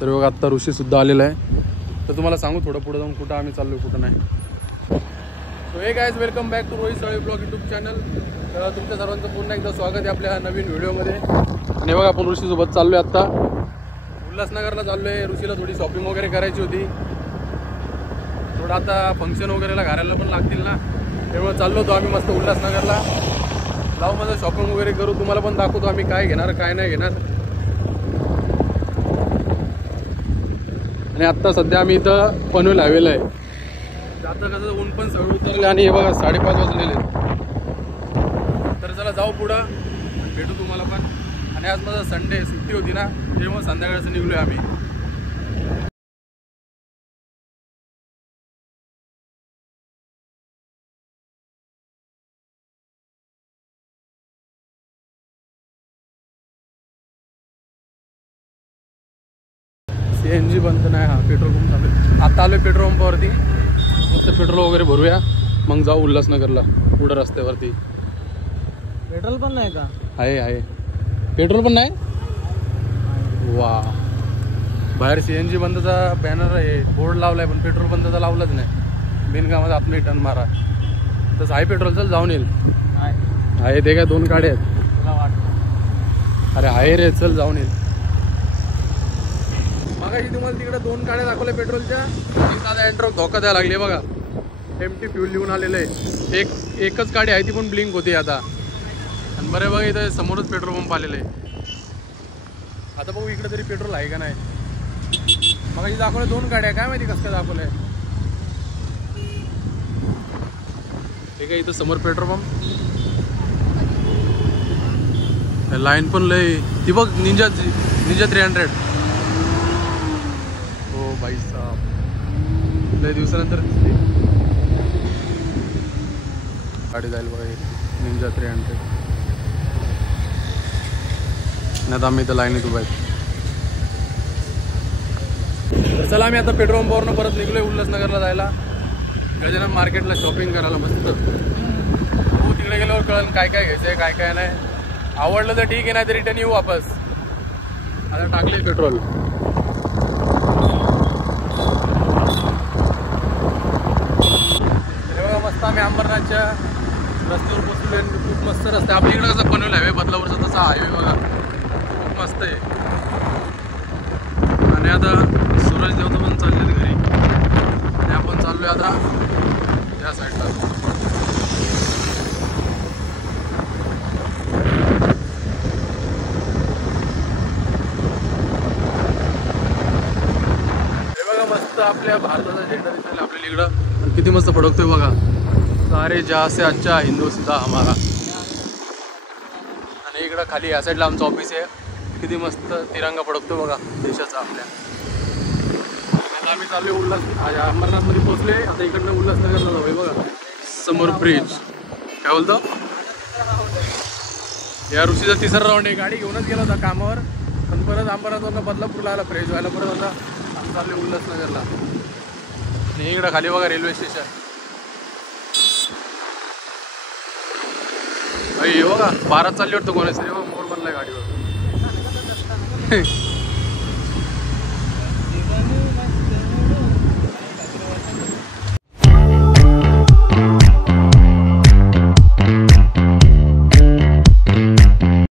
तर बघा आत्ता ऋषीसुद्धा आलेला आहे. तर तुम्हाला सांगू थोडं पुढे जाऊन कुठं आम्ही चाललो कुठं नाही. So hey guys, welcome back to Rohit Sale blog YouTube channel. तर तुमच्या सर्वांचं पुन्हा एकदा स्वागत आहे आपल्या नवीन व्हिडिओमध्ये. आणि बघा आपण ऋषीसोबत चाललो आहे. आत्ता उल्हासनगरला चाललो आहे. ऋषीला थोडी शॉपिंग वगैरे करायची होती. थोडं आता फंक्शन वगैरेला घालायला पण लागतील ना, त्यामुळे चाललो होतो आम्ही मस्त उल्हासनगरला. जाऊ माझं शॉपिंग वगैरे करू, तुम्हाला पण दाखवतो आम्ही काय घेणार काय नाही घेणार. आणि आत्ता सध्या आम्ही इथं पनवेल हायवेला आहे. आता कसं ऊन पण सगळं उतरले आणि हे बघा 5:30 वाजलेले. तर चला जाऊ पुढं, भेटू तुम्हाला पण. आणि आज माझा संडे सुट्टी होती ना, त्यामुळे संध्याकाळचं निघलोय आम्ही. CNG बंद नाही, हा पेट्रोल पंप चालू आहे. आता आलोय पेट्रोल पंपावरती, मस्त पेट्रोल वगैरे भरूया, मग जाऊ उल्हासनगरला. पुढं रस्त्यावरती पेट्रोल पण नाही का? आहे पेट्रोल पण नाही. वा, बाहेर CNG बंदचा बॅनर आहे, बोर्ड लावलाय, पण पेट्रोल बंदचा लावलाच नाही. बिनकामात आपली टर्न मारा. तसं आहे पेट्रोल, चल जाऊन येईल. आहे ते काय 2 गाड्या आहेत. तुला वाटतं? अरे आहे रे, चल जाऊन येईल. मगाशी तुम्हाला तिकडे 2 गाड्या दाखवल्या पेट्रोलच्या. दादा एंट्रो धोका द्यायला लागले बघा. एमटी फ्यूल लिहून आलेलं आहे. एकच गाडी आहे, ती पण ब्लिंक होती आता. आणि बरे बघा इथं समोरच पेट्रोल पंप आलेलं आहे. आता बघू इकडे तरी पेट्रोल आहे का नाही. मगाशी दाखवलं 2 गाड्या, काय माहिती कसं काय दाखवलंय. ठीक आहे, इथं समोर पेट्रोल पंप. लाईन पण लय. ती बघ निंजा 300. हो भाई साहब, लय दिवसानंतर दिसली गाडी. जाईल बघा निंजा 300. नाही तर आम्ही इथं लाईनीत उभा आहे. चला आम्ही आता पेट्रोल पंपावरनं परत निघलोय उल्हासनगरला जायला, गजानन मार्केटला शॉपिंग करायला मस्त. हो, तिकडे गेल्यावर कळलं काय काय घ्यायचंय काय काय नाही. आवडलं तर ठीक आहे, नाही तर रिटर्न येऊ वापस. आता टाकले पेट्रोल. बघा मस्त आम्ही अंबरनाथच्या रस्त्यावर पोचलो. खूप मस्त रस्ता. आपल्या इकडे कसं पनवेल हायवे बदलावरचा तसा हायवे बघा, खूप मस्त आहे. आणि आता सूरज देवता पण चाललेत घरी, आणि आपण चाललोय आता या साईडला. मस्त आपल्या भारताचा झेंडा दिसायला आपल्याला इकडं. आणि किती मस्त फडकतोय बघा. सारे जहां से अच्छा हिंदुस्तान हमारा. आणि इकडं खाली या साईडला आमचं ऑफिस आहे. किती मस्त तिरंगा फडकतो बघा देशाचा आपल्या. आता आम्ही चालू अंबरनाथमध्ये पोहोचले. आता इकडनं उल्हासनगरला जाऊ. बघा समोर ब्रिज. काय बोलतो, या ऋषीचा 3रा राऊंड आहे. गाडी घेऊनच गेला होता कामावर, पण परत अंबरनाथवरनं बदलापूरला आला फ्रेश व्हायला. परत आता चालले उल्हासनगरला. आणि इकडं खाली बघा रेल्वे स्टेशन. अरे बघा 12 चालली वाटतं कोणाच तरी. मोर बनलाय गाडीवर.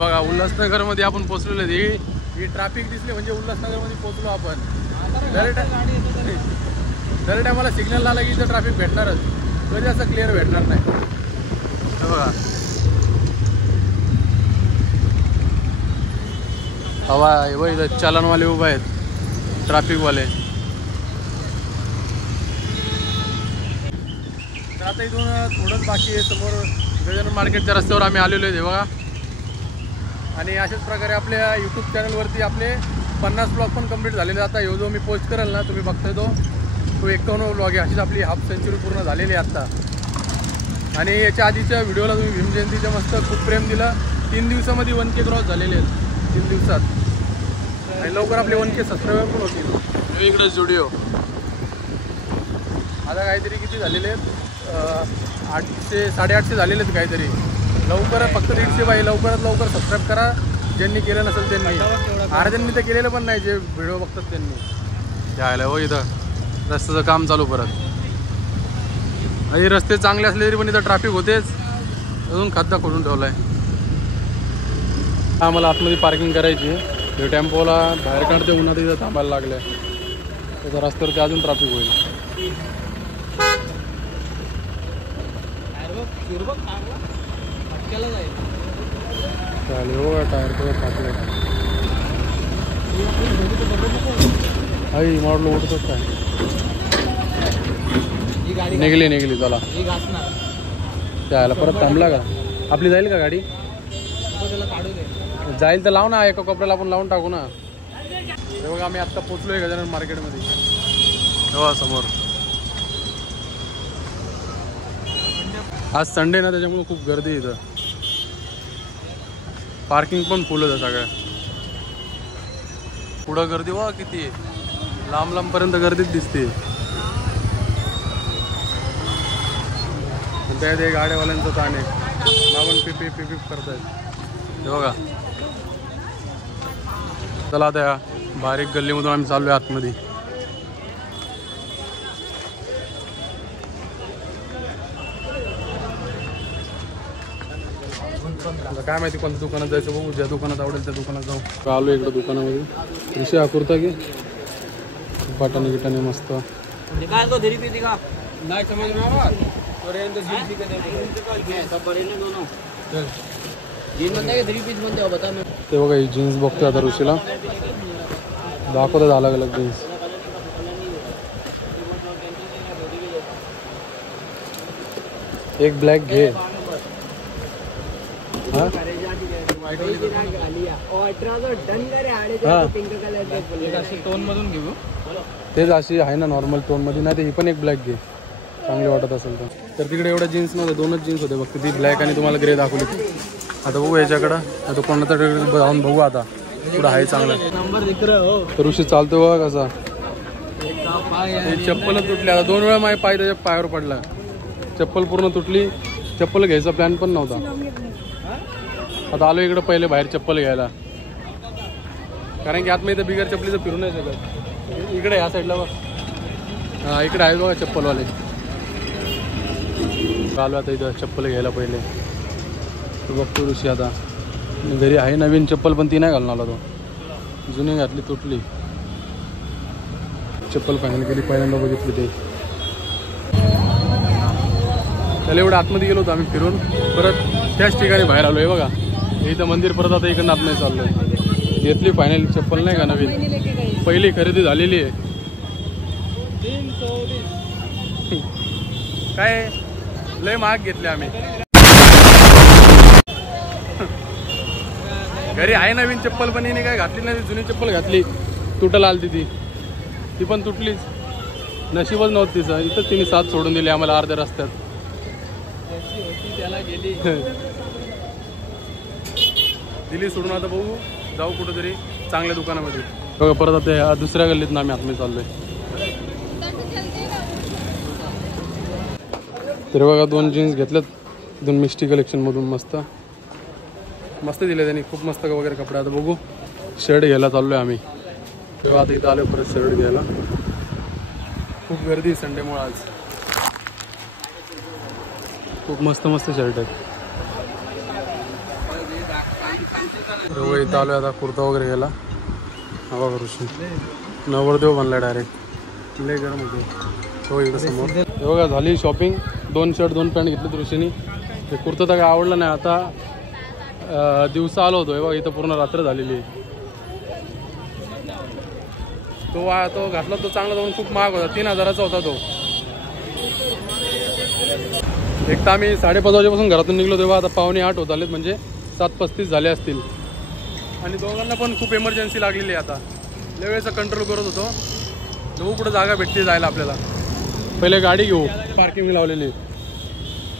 बघा उल्हासनगरमध्ये आपण पोहोचलेलो आहे. ही ट्रॅफिक दिसली म्हणजे उल्हासनगरमध्ये पोहोचलो आपण. दर टायमाला सिग्नल आला की इथं ट्रॅफिक भेटणारच, कधी असं क्लिअर भेटणार नाही. बघा हवा आहे, इथं चालनवाले उभे आहेत, ट्रॅफिकवाले. तर आता इथून थोडंच बाकी आहे. समोर गजानन मार्केटच्या रस्त्यावर आम्ही आलेलो आहे बघा. आणि अशाच प्रकारे आपल्या यूट्यूब चॅनलवरती आपले 50 ब्लॉग पण कंप्लीट झालेले. आता ह्यो जो मी पोस्ट करेल ना, तुम्ही बघताय तो 51 ब्लॉग आहे. अशीच आपली हाफ सेंचुरी पूर्ण झालेली आहे आत्ता. आणि याच्या आधीच्या व्हिडिओला तुम्ही भीमजयंतीच्या मस्त खूप प्रेम दिलं. 3 दिवसामध्ये 1K क्रॉस झालेले आहेत 3 दिवसात. आणि लवकर आपले 1K सबस्क्रायबर पण होतील. इकडे स्टुडिओ आता काहीतरी किती झालेले आहेत, 800 850 झालेले आहेत काहीतरी. लवकर फक्त 150 बाई, लवकरात लवकर सबस्क्राईब करा. ज्यांनी केलं नसेल त्यांनी, अरे त्यांनी तर केलेलं पण नाही, जे व्हिडिओ बघतात त्यांनी. यायला हो इथं रस्त्याचं काम चालू परत. हे रस्ते चांगले असले तरी पण इथं ट्रॅफिक होतेच. अजून खड्डा खोदून ठेवला आहे. आम्हाला आतमध्ये पार्किंग करायची. हे टेम्पोला बाहेर काढते, उन्हात इथं थांबायला लागलं आहे. त्याच्या रस्त्यावरती अजून ट्रॅफिक होईल. चालेल हो, टायर तर फाटले. आई मॉडल उठतच काय. निघली चला. त्याला परत थांबला का? आपली जाईल का गाडी? जाईल तर लाव ना, एका कपड्याला आपण लावून टाकू ना. हे बघा आम्ही आत्ता पोचलोय गजानन मार्केटमध्ये. हो समोर. आज संडे ना, त्याच्यामुळे खूप गर्दी इथं. पार्किंग पण फुल होतं सगळं. पुढं गर्दी वा किती, लांब लांबपर्यंत गर्दीच दिसते. त्यात हे गाड्यावाल्यांचं ताण आहे. मागून पिप करतायत. हे बघा. चला त्या बारीक गल्लीमधून आम्ही चाललोय आतमध्ये. काय माहिती कोणत्या दुकानात जायचं बघू. ज्या दुकानात आवडेल त्या दुकानात जाऊ. आलो इकडं दुकानामध्ये. विषय आकुर्ता की बटाने गिटाने मस्त. ते बघा ही जीन्स बघतोय आता ऋषीला दाखवतात अलग अलग जीन्स. एक ब्लॅक घे. तेच अशी आहे ना नॉर्मल टोन मध्ये. नाही ते ही पण एक ब्लॅक घे, चांगली वाटत असेल तर. तिकडे एवढ्या जीन्स नव्हत्या, दोनच जीन्स होते फक्त. ती ब्लॅक आणि तुम्हाला ग्रे दाखवली. आता बघू याच्याकडं. आता कोणाचा जाऊन बघू आता पुढं आहे चांगलं. तर ऋषी चालतो बघा कसा. चप्पलच तुटली आता. 2 वेळा माझे पाय त्याच्या पायावर पडला. चप्पल पूर्ण तुटली. चप्पल घ्यायचा प्लॅन पण नव्हता. आता आलो इकडं पहिले बाहेर चप्पल घ्यायला, कारण की आतमध्ये इथं बिगर चप्पलीचं फिरू नाही शकत. इकडे ह्या साईडला बघ. हां इकडे आहे बघा चप्पलवाले. आलो आता इथं चप्पल घ्यायला पहिले. तो बघतो ऋषी आता. घरी आहे नवीन चप्पल पण ती नाही घालून आला तो. जुनी घातली तुटली. चप्पल फायनल केली. पहिल्यांदा बघितली ते. त्याला एवढं आतमध्ये गेलो होतो आम्ही फिरून. परत त्याच ठिकाणी बाहेर आलो आहे बघा. इथं मंदिर परत आता इकडं आत नाही चाललंय. घेतली फायनल चप्पल नाही का नवीन. पहिली खरेदी झालेली आहे. काय लय महाग घेतले आम्ही. घरी आहे नवीन चप्पल पण हिने काय घातली नाही. जुनी चप्पल घातली. तुटल आलती ती पण तुटलीच. नशीबच नव्हतं तिचं. इथंच तिने साथ सोडून दिली आम्हाला अर्ध्या रस्त्यात. त्याला गेली दिली सोडून. आता बघू जाऊ कुठेतरी चांगल्या दुकानामध्ये. बघा परत आता दुसऱ्या गल्लीत ना आम्ही आतमध्ये चाललोय. तर बघा 2 जीन्स घेतल्यात. 2 मिस्टी कलेक्शनमधून मस्त मस्त दिले त्यांनी. खूप मस्त वगैरे कपडे. आता बघू शर्ट घ्यायला चाललोय आम्ही. तेव्हा आता इथं आलो परत शर्ट घ्यायला. खूप गर्दी संडेमुळे आज. खूप मस्त मस्त शर्ट आहेत. इथं आलोय आता कुर्ता वगैरे घ्यायला. हवा ऋषी नवरदेव बनला डायरेक्ट. लय गरम होते. हो इकडं समोर. हे बघा झाली शॉपिंग. 2 शर्ट 2 पॅन्ट घेतले ऋषीनी. ते कुर्ता तर काय आवडलं नाही. आता दिवसा आलो होतो. हे बघा इथं पूर्ण रात्र झालेली आहे. तो घातला तो चांगला जाऊन खूप महाग होता. 3000चा होता तो. एक तर आम्ही 5:30 वाजेपासून घरातून निघलो तेव्हा आता 7:45 होत आलेत. म्हणजे 7:35 झाले असतील. आणि दोघांना पण खूप इमर्जन्सी लागलेली आहे. आता लय वेळेचा कंट्रोल करत होतो. बघू कुठं जागा भेटते जायला आपल्याला. पहिले गाडी घेऊ. पार्किंग लावलेली.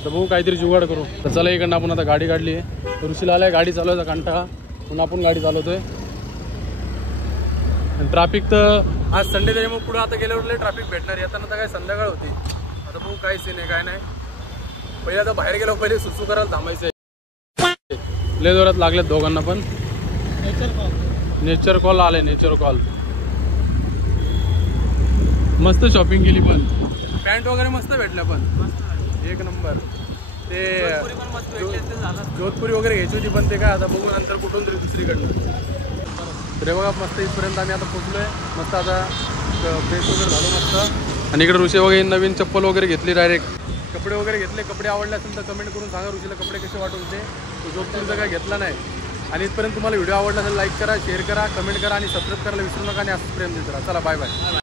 तर बघू काहीतरी जुगाड करू. तर चला इकडनं आपण आता गाडी काढली आहे. ऋषीला आलाय गाडी चालवायचा कंटाळा. म्हणून आपण गाडी चालवतोय. आणि ट्रॅफिक तर आज संडे त्याच्यामुळे पुढे आता गेल्यावर लय ट्रॅफिक भेटणार. येताना तर काय संध्याकाळ होती. आता बघू काय सीन आहे काय नाही. पहिले आता बाहेर गेलो. पहिले सुसू करायला थांबायचं आहे. लय जोरात लागलेत दोघांना पण. नेचर कॉल आले, नेचर कॉल. मस्त शॉपिंग केली पण. पॅन्ट वगैरे मस्त भेटल्या पण. एक नंबर. ते जोधपुरी वगैरे घ्यायची होती पण ते काय आता बघू नंतर कुठून तरी दुसरीकडनं. तर बघा मस्त इथपर्यंत आम्ही आता पोचलोय. मस्त आता फ्रेश वगैरे झालो मस्त. आणि इकडे ऋषी वगैरे नवीन चप्पल वगैरे घेतली डायरेक्ट. कपडे वगैरे घेतले. कपडे आवडले असेल तर कमेंट करून सांगा ऋषीला कपडे कसे वाटत होते. तो जोधपूरचा काय घेतला नाही. आणि इथपर्यंत तुम्हाला व्हिडिओ आवडला असेल लाईक करा, शेअर करा, कमेंट करा आणि सबस्क्राईब करायला विसरू नका. आणि असंच प्रेम देत राहा. चला बाय बाय.